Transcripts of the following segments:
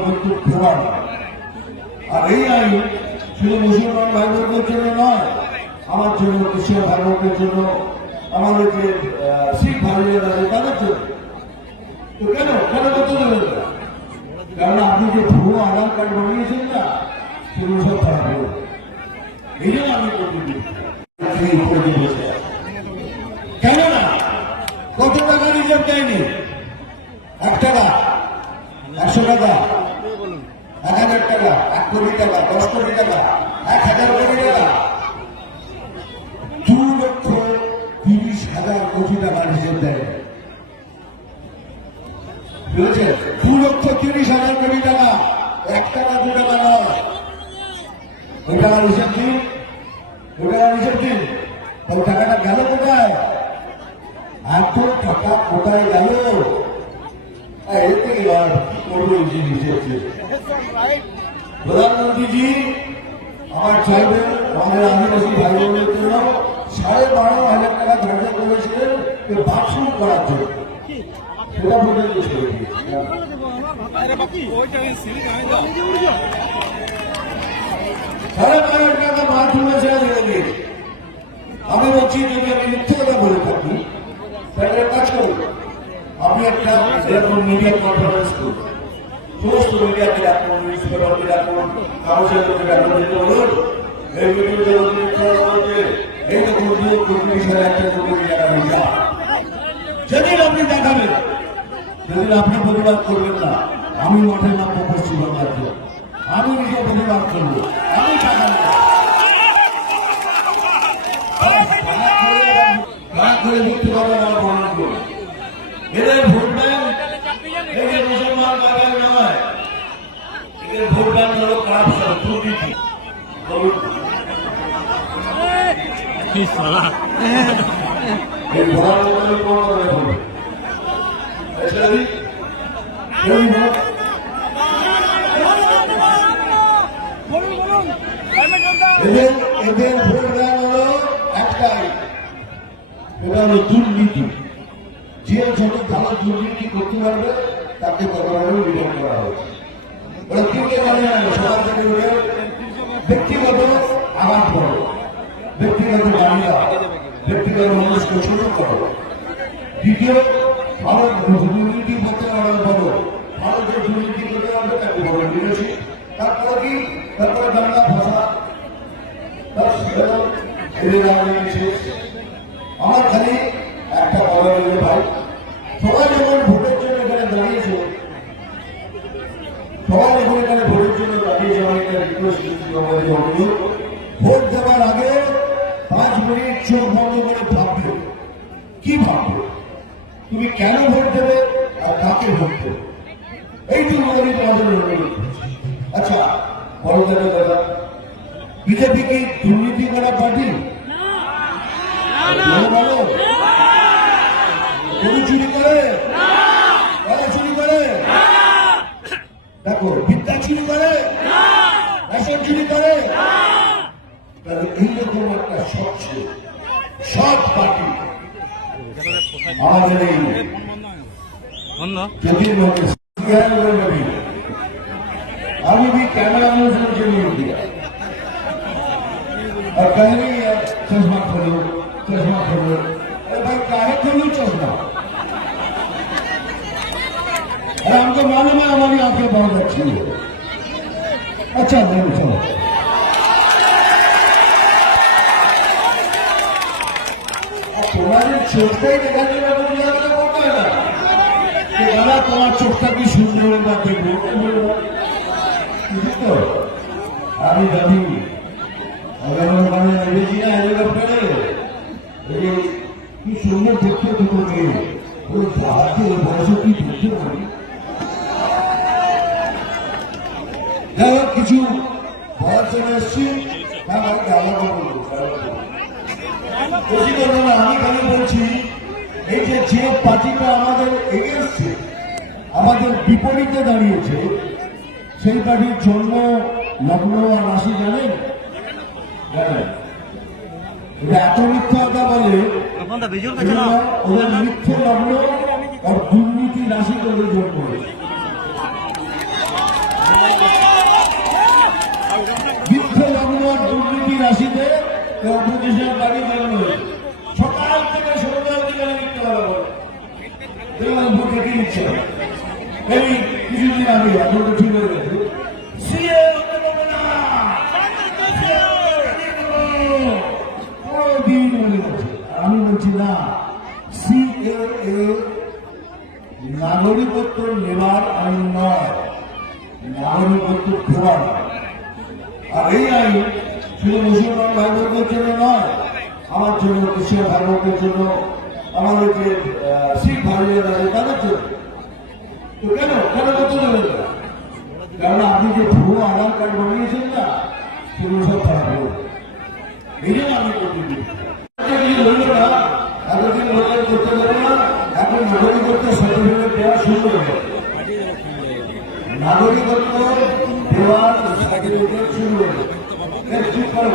নাগরিকত্ব দেওয়ার আর এই আইন শুধু মুসলমান ভাই বোনদের জন্য নয়, আমার জন্য খ্রিস্টান ভাই বোনদের জন্য, আমাদের যে শিখ ভাই আছে তাদের জন্য। তো কেন? কেন করতে দেবেন কারণ আপনি যে ভুয়ো আধার কার্ড বানিয়েছেন না, সেগুলো সব খারাপ হয়ে এই জন্য আমি করতে দিচ্ছি এই করে দিয়ে বসে আছি। কেন না কত টাকা রিজার্ভ দেয়নি? এক টাকা, একশো টাকা। এক হাজার টাকা, এক কোটি টাকা, দশ কোটি টাকা, এক হাজার কোটি টাকা। দু লক্ষ তিরিশ হাজার কোটি টাকা রিজার্ভ দেয়। বুঝেছে? দু লক্ষ তিরিশ হাজার কোটি টাকা, এক টাকা, দু টাকা নয়। ওই টাকা হিসেব দিন। ওই টাকা হিসেব দিন। ওই টাকাটা গেল কোথায়? এত টাকা কোথায় গেল? এতে আর করব এই জিনিস হচ্ছে প্রধানমন্ত্রীজি, আমার চাইবেন আমাদের আদিবাসী ভাই বোনদের জন্য সাড়ে বারো হাজার টাকা ধার্য করেছিলেন বাথরুম করার জন্য। সেটা পর্যন্ত। সাড়ে বারো হাজার টাকা বাথরুমে ছেড়ে দিয়েছে আমি বলছি, যদি আমি মিথ্যে বলে থাকি, তাহলে কাজ করুন। আপনি একটা মিডিয়া কনফারেন্স করুন। সমস্ত মিডিয়াকে ডাকুন পেপারকে ডাকুন কাগজের লোকে ডাকুন বলুন এই ভিডিওতে অতিরিক্ত এই তো আমি মাঠে নামবো পশ্চিমবঙ্গের আমি নিজে প্রতিবাদ করব আমি টাকা করে দেখতে এদের ভোট ব্যাংক এদের মুসলমান বাঙালি নয় এদের ভোট ব্যাংক হলো কারাপশন দুর্নীতি বলুন, কি সালা এই প্রধানমন্ত্রী কোন করে বলবে এছাড়া কি? কেউই না। এদের এদের ভোট হলো একটাই এটা হলো দুর্নীতি যে যত ভালো দুর্নীতি করতে পারবে তাকে তত ভালো করা হবে ওরা তিনটে মানে সবার থেকে ব্যক্তিগত আঘাত করো ব্যক্তিগত বাড়িয়া ব্যক্তিগত মানুষকে ছোট করো। দ্বিতীয় ভারত দুর্নীতি করতে পারবে বলো ভালো যে দুর্নীতি করতে পারবে তাকে বলো বিদেশি তারপরে কি তারপরে বাংলা ভাষা বাস, এবার এদের রাজনীতি শেষ। আমার খালি একটা বলা গেলে ভাই সবাই যখন ভোটের জন্য এখানে দাঁড়িয়েছে সবাই যখন এখানে ভোটের জন্য দাঁড়িয়েছে আমি এটা রিকোয়েস্ট করছি আমাদের অনুরোধ ভোট দেওয়ার আগে পাঁচ মিনিট চোখ বন্ধ করে ভাববে। কি ভাববে? তুমি কেন ভোট দেবে আর কাকে ভোট দেবে? এইটুকু আমি তোমাদের আচ্ছা বড় দাদা দাদা, বিজেপি কি দুর্নীতি করা পার্টি চুরি করে? চুরি করে? দেখো, বিদ্যা চুরি করে? রেশন চুরি করে? তাহলে এইরকম একটা স্বচ্ছ সৎ পার্টি আমাদের এই বন্ধ ज्योतिर्मय नबी अभी भी कैमरा में मुझे नहीं दिया और कहेंगे यार चश्मा खोलो चश्मा खोलो अरे भाई काहे खोलो चश्मा अरे हमको मालूम है हमारी आंखें बहुत अच्छी है अच्छा नहीं चलो চোখটাই পারব না করতে হয় না দাদা তোমার চোখটা কি সুন্দর দেখব আমি জানি আমার মানে ভেবেছি না হেলিকপ্টারে এই যে কি সুন্দর দেখতে দুটো মেয়ে ওই হাতে বয়সে কি দেখতে পারি যাই হোক কিছু বলার জন্য এসছি হ্যাঁ আমাকে আলাদা বলব বেশি করব না আমি খালি বলছি এই যে যে পার্টিটা আমাদের এগেনস্টে আমাদের বিপরীতে দাঁড়িয়েছে সেই পার্টির জন্ম লগ্ন আর রাশি জানেন? এত মিথ্যা কথা বলে ওদের মিথ্যে লগ্ন আর দুর্নীতি রাশি করে জন্ম হয়েছে মিথ্যে মামলার দুর্নীতি রাশিতে অপোজিশন বাড়ি বেরোনো হয়েছে সকাল থেকে সন্ধ্যা দিকে মিথ্যে কথা বলে এবার দেখে নিচ্ছে। এই কিছুদিন আগে এখন তো ঠিক হয়ে গেছে আমি বলছি, না, সিএ নাগরিকত্ব নেওয়ার আইন নয়। নাগরিকত্ব দেওয়ার আর এই আইন শুধু মুসলমান ভাই জন্য নয়, আমার জন্য খ্রিস্টান ভাই জন্য আমাদের যে শিখ বোনেরা আছে তাদের জন্য তো? কেন? কেন করতে দেবেন? কারণ আপনি যে ভুয়ো আধার কার্ড বানিয়েছেন না, সেগুলো সব খারাপ হবে এই জন্য আমি করতে কিছু এতদিন লোকের করতে দেবো না, এখন নাগরিকত্ব সার্টিফিকেট দেওয়া শুরু হয়ে যাবে নাগরিকত্ব দেওয়ার সার্টিফিকেট শুরু হয়ে যাবে ঠিক করব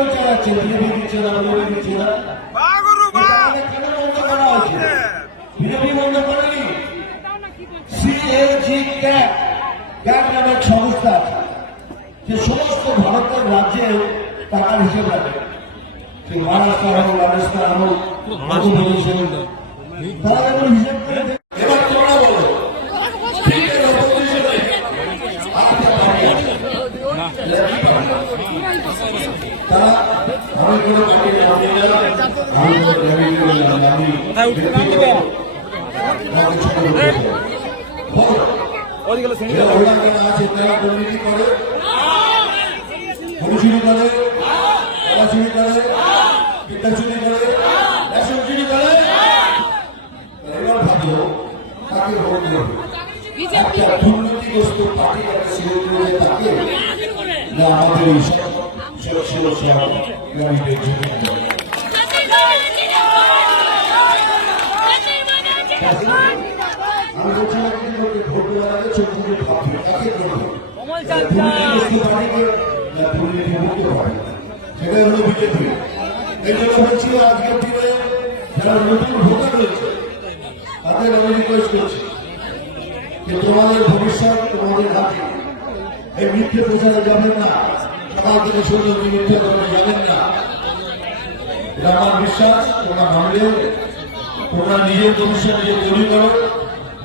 কেন চালাচ্ছে বিজেপি দিচ্ছে না বিজেপি দিচ্ছে না বিজেপি বন্ধ করেনি সিএজি ক্যাপ ক্যাপ নামে সংস্থা আছে যে সমস্ত ভারতের রাজ্যে টাকার হিসেব রাখে সে মহারাষ্ট্র হোক রাজস্থান হোক তারা দেয়, এবার তোমরা বলো সিটের opposition এ আটটা party আছে। তারা আমি কোনো পার্টি আমি না আমি কোনো আমি কোনো ওলাঙ্গনা আছে তারা দুর্নীতি করে করে করে করে একটা দুর্নীতিগ্রস্ত পার্টি তাকে তাকে না আমাদের এই সব সব সব সব গ্রামীণের জন্য আমি বলছি না কিন্তু ভোট দেওয়ার আগে ছোট ছোট ভাববে কাকে করবে দুর্নীতিগ্রস্ত পার্টিকে না। দুর্নীতিমুক্ত পার্টি সেটা হলো বিজেপি এই জন্য বলছি আজকের দিনে যারা নতুন ভোটার রয়েছে তাদের আমি রিকোয়েস্ট করছি যে তোমাদের ভবিষ্যৎ তোমাদের হাতে। এই মিথ্যে প্রচারে যাবেন না। সকাল থেকে অবধি মিথ্যে করে যাবেন না। এটা আমার বিশ্বাস তোমরা ভাবলে তোমরা নিজের ভবিষ্যৎ নিজে তৈরি করো।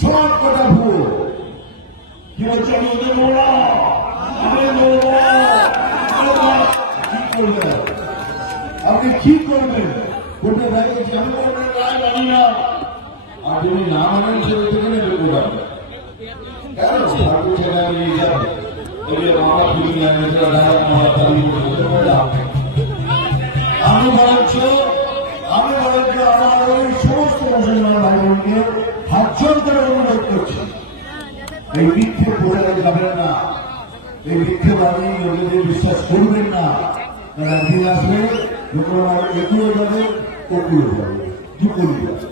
সব কথা মোড়া। আপনি কি করবেন? বলতে যে আমি করবেন রায় না? আর যদি না মানেন সে থেকে নেবে কোথায় কেন? নিয়ে যাব যে মামলা খুলি না নিজেরা রায় মামলা জোর করে অনুরোধ করছি? এই মিথ্যে বোঝাতে যাবেন না। এই মিথ্যে বাণী লোকেদের বিশ্বাস করবেন না। কারণ একদিন আসবে আমার এগিয়ে যাবে কপিয়ে যাবে দুপুরে যাবে।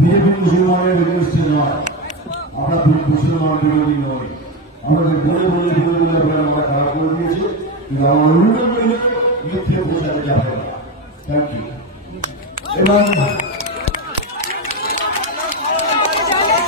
বিজেপি মুসলমানের বিরুদ্ধে নয়। আমরা মুসলমান বিরোধী নই। আমাদের বলে বলে আপনারা আমরা খারাপ করে দিয়েছে, কিন্তু আমার অনুরোধ রইল মিথ্যে বোঝাতে যাবে না। থ্যাংক ইউ এবং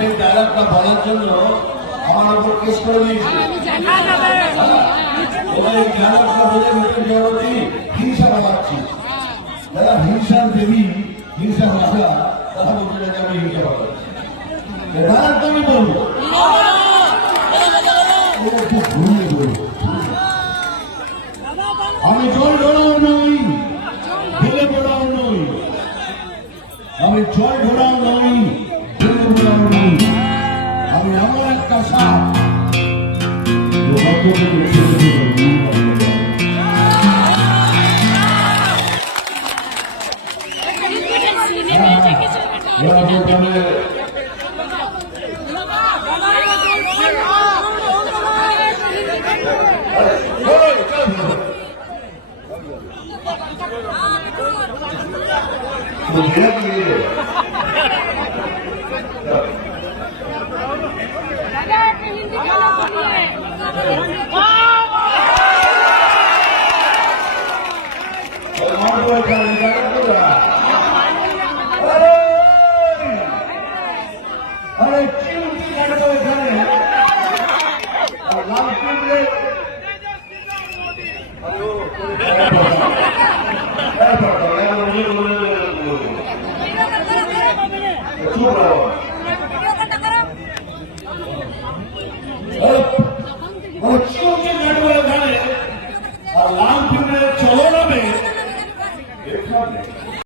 সাপের ডায়লগটা বলার জন্য আমার উপর কেস করে দিয়েছে। এবার এই ডায়লগটা বলে মিটে জগতি হিংসা বাড়াচ্ছি যারা হিংসার দেবী হিংসার ভাষা কথা বলতে গেলে আমি হিংসা বাড়াচ্ছি ডায়লগটা আমি বলব। ও খুব ভুলে বলব। আমি জল ঢোড়াও নই ঢেলে পড়াও নই। আমি জল ঢোড়াও নই। 샤. 요가법을 예술적으로 이용하는 거다. 여러분들